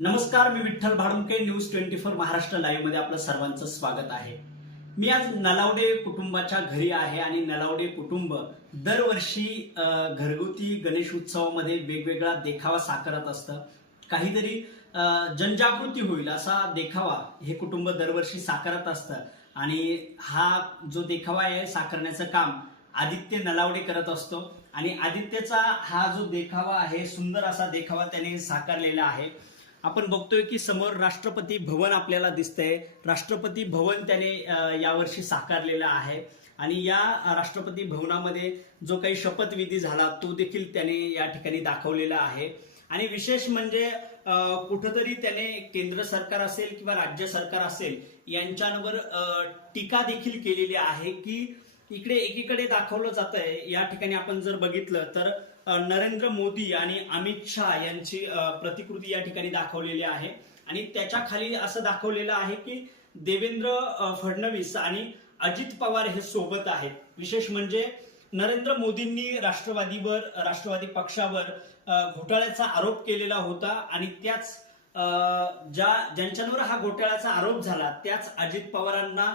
नमस्कार मी Vitthal Bhadumke news twenty four Maharashtra लाईव्हमध्ये आपलं सर्वांचं स्वागत आहे. मी आज नलावडे कुटुंबाच्या घरी आहे आणि नलावडे कुटुंब दरवर्षी घरगुती गणेश उत्सवामध्ये वेगवेगळा देखावा साकारत असतं. काहीतरी जनजागृती होईल असा देखावा हे कुटुंब दरवर्षी साकारत असतं. आणि हा जो देखावा आहे साकारण्याचं काम आदित्य नलावडे करत असतो. आणि आदित्यचा हा जो देखावा आहे सुंदर असा देखावा त्याने साकारलेला आहे. आपण बघतोय की समोर राष्ट्रपती भवन आपल्याला दिसतंय. राष्ट्रपती भवन त्याने यावर्षी साकारलेलं आहे. आणि या राष्ट्रपती भवनामध्ये जो काही शपथविधी झाला तो देखील त्याने या ठिकाणी दाखवलेला आहे. आणि विशेष म्हणजे कुठंतरी त्याने केंद्र सरकार असेल किंवा राज्य सरकार असेल यांच्यावर टीका देखील केलेली आहे की इकडे एकीकडे दाखवलं जात आहे या ठिकाणी आपण जर बघितलं तर नरेंद्र मोदी आणि अमित शहा यांची प्रतिकृती या ठिकाणी दाखवलेली आहे. आणि त्याच्याखाली असं दाखवलेलं आहे की देवेंद्र फडणवीस आणि अजित पवार हे सोबत आहेत. विशेष म्हणजे नरेंद्र मोदींनी राष्ट्रवादीवर राष्ट्रवादी पक्षावर घोटाळ्याचा आरोप केलेला होता आणि त्याच ज्या ज्यांच्यावर हा घोटाळ्याचा आरोप झाला त्याच अजित पवारांना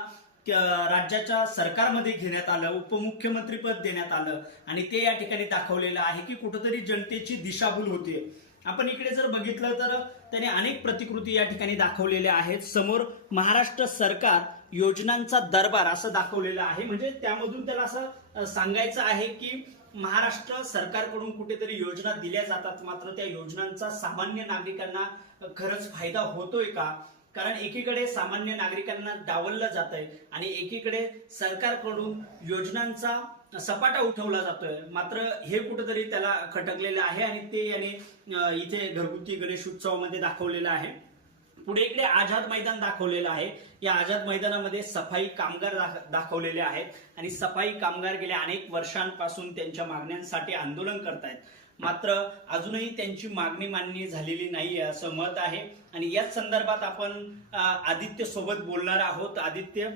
राज्याच्या सरकारमध्ये घेण्यात आलं उपमुख्यमंत्रीपद देण्यात आलं. आणि ते या ठिकाणी दाखवलेलं आहे की कुठंतरी जनतेची दिशाभूल होते आपण इकडे जर बघितलं तर त्याने अनेक प्रतिकृती या ठिकाणी दाखवलेल्या आहेत. समोर महाराष्ट्र सरकार योजनांचा दरबार असं दाखवलेलं आहे. म्हणजे त्यामधून त्याला असं सांगायचं आहे की महाराष्ट्र सरकारकडून कुठेतरी योजना दिल्या जातात. मात्र त्या योजनांचा सामान्य नागरिकांना खरंच फायदा होतोय का? कारण एकीकडे सामान्य नागरिकांना डावललं जात आहे आणि एकीकडे सरकारकडून योजनांचा सपाटा उठवला जातोय. मात्र हे कुठेतरी त्याला खटकलेलं आहे आणि ते याने इथे घरगुती गणेश उत्सवामध्ये दाखवलेलं आहे. पुढे इकडे आझाद मैदान दाखवलेलं आहे. या आझाद मैदानामध्ये सफाई कामगार दाखवलेले आहेत आणि सफाई कामगार गेल्या अनेक वर्षांपासून त्यांच्या मागण्यांसाठी आंदोलन करतायत. मात्र अजूनही त्यांची मागणी मान्य झालेली नाहीये असं मत आहे. आणि याच संदर्भात आपण आदित्य सोबत बोलणार आहोत. आदित्य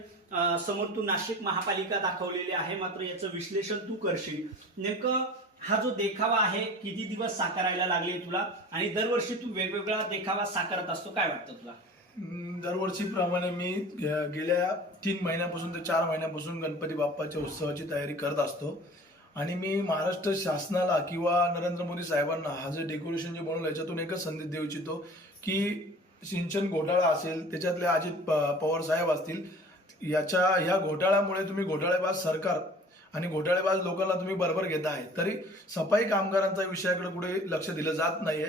समोर तू नाशिक महापालिका दाखवलेली आहे मात्र याचं विश्लेषण तू करशील. नेमकं हा जो देखावा आहे किती दिवस साकारायला लागले तुला? आणि दरवर्षी तू वेगवेगळा देखावा साकारत असतो काय वाटतं तुला? दरवर्षीप्रमाणे मी गेल्या तीन महिन्यापासून ते चार महिन्यापासून गणपती बाप्पाच्या उत्सवाची तयारी करत असतो. आणि मी महाराष्ट्र शासनाला किंवा नरेंद्र मोदी साहेबांना हा जे डेकोरेशन जे बनवलं याच्यातून एकच संदेश देऊ इच्छितो की सिंचन घोटाळा असेल त्याच्यातले अजित प- पवार साहेब असतील याच्या ह्या घोटाळ्यामुळे तुम्ही घोटाळेबाज सरकार आणि घोटाळेबाज लोकांना तुम्ही बरोबर घेत आहे. तरी सफाई कामगारांच्या विषयाकडे कुठे लक्ष दिलं जात नाहीये.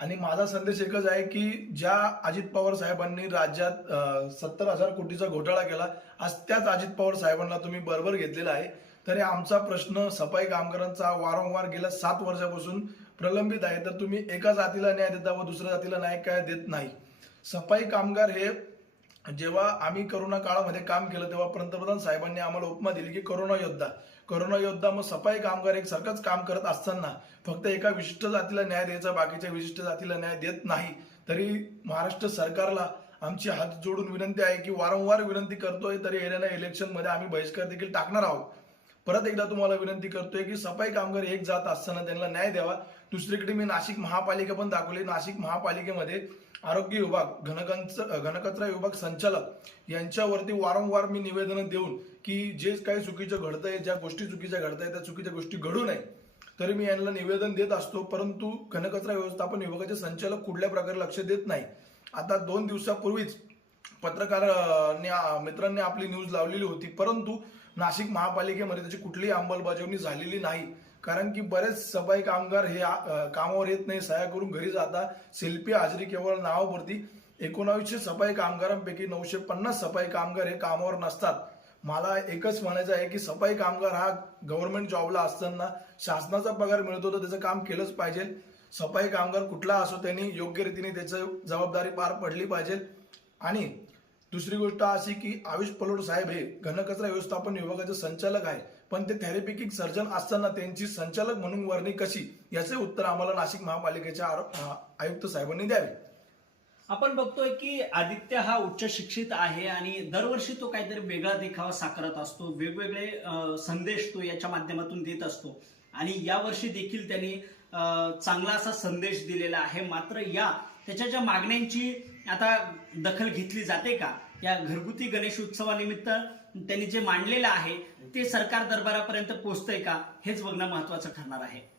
आणि माझा संदेश एकच आहे की ज्या अजित पवार साहेबांनी राज्यात सत्तर हजार कोटीचा घोटाळा केला आज त्याच अजित पवार साहेबांना तुम्ही बरोबर घेतलेला आहे. तरी आमचा प्रश्न सफाई कामगारांचा वारंवार गेल्या सात वर्षापासून प्रलंबित आहे. तर तुम्ही एका जातीला न्याय देता व दुसऱ्या जातीला न्याय काय देत नाही. सफाई कामगार हे जेव्हा आम्ही करोना काळामध्ये काम केलं तेव्हा पंतप्रधान साहेबांनी आम्हाला उपमा दिली की करोना योद्धा. करोना योद्धा मग सफाई कामगार एक सारखंच काम करत असताना फक्त एका विशिष्ट जातीला न्याय द्यायचा बाकीच्या विशिष्ट जातीला न्याय देत नाही. तरी महाराष्ट्र सरकारला आमची हात जोडून विनंती आहे की वारंवार विनंती करतोय तरी येणाऱ्या इलेक्शनमध्ये आम्ही बहिष्कार देखील टाकणार आहोत. परत एकदा तुम्हाला विनंती करतोय की सफाई कामगार एक जात असताना त्यांना न्याय द्यावा. दुसरीकडे मी नाशिक महापालिका पण दाखवली. नाशिक महापालिकेमध्ये आरोग्य विभाग घनकंच घनकचरा विभाग संचालक यांच्यावरती वारंवार मी निवेदन देऊन की जे काही चुकीचं घडतंय ज्या गोष्टी चुकीच्या घडताय त्या चुकीच्या गोष्टी घडू नये. तरी मी यांना निवेदन देत असतो परंतु घनकचरा व्यवस्थापन विभागाचे संचालक कुठल्या प्रकारे लक्ष देत नाही. आता दोन दिवसापूर्वीच पत्रकारांनी मित्रांनी आपली न्यूज लावलेली होती. परंतु नाशिक महापालिकेमध्ये त्याची कुठलीही अंमलबजावणी झालेली नाही. कारण की बरेच सफाई कामगार हे कामावर येत नाही सह्या करून घरी जाता. शिल्पी हाजरी केवळ नावापुरती. एकोणावीसशे सफाई कामगारांपैकी नऊशे पन्नास सफाई कामगार हे कामावर नसतात. मला एकच म्हणायचं आहे की सफाई कामगार हा गव्हर्नमेंट जॉबला असताना शासनाचा पगार मिळतो तर त्याचं काम केलंच पाहिजे. सफाई कामगार कुठला असो त्यांनी योग्य रीतीने त्याचं जबाबदारी पार पडली पाहिजे. आणि दुसरी गोष्ट अशी की आयुष पलोड साहेब हे घनकचरा व्यवस्थापन विभागाचे संचालक आहे. पण ते थेरपिकिक सर्जन असताना त्यांची संचालक म्हणून वर्णी कशी? याचे उत्तर आम्हाला नाशिक महापालिकेच्या आयुक्त साहेबांनी द्यावे. आपण बघतोय की आदित्य हा उच्च शिक्षित आहे आणि दरवर्षी तो काहीतरी वेगळा देखावा साकारत असतो वेगवेगळे संदेश तो याच्या माध्यमातून देत असतो. आणि यावर्षी देखील त्यांनी चांगला असा संदेश दिलेला आहे. मात्र या त्याच्या ज्या मागण्यांची आता दखल घेतली जाते का? या घरगुती गणेश उत्सवानिमित्त त्यांनी जे मांडलेलं आहे ते सरकार दरबारापर्यंत पोहोचतंय का? हेच बघणं महत्वाचं ठरणार आहे.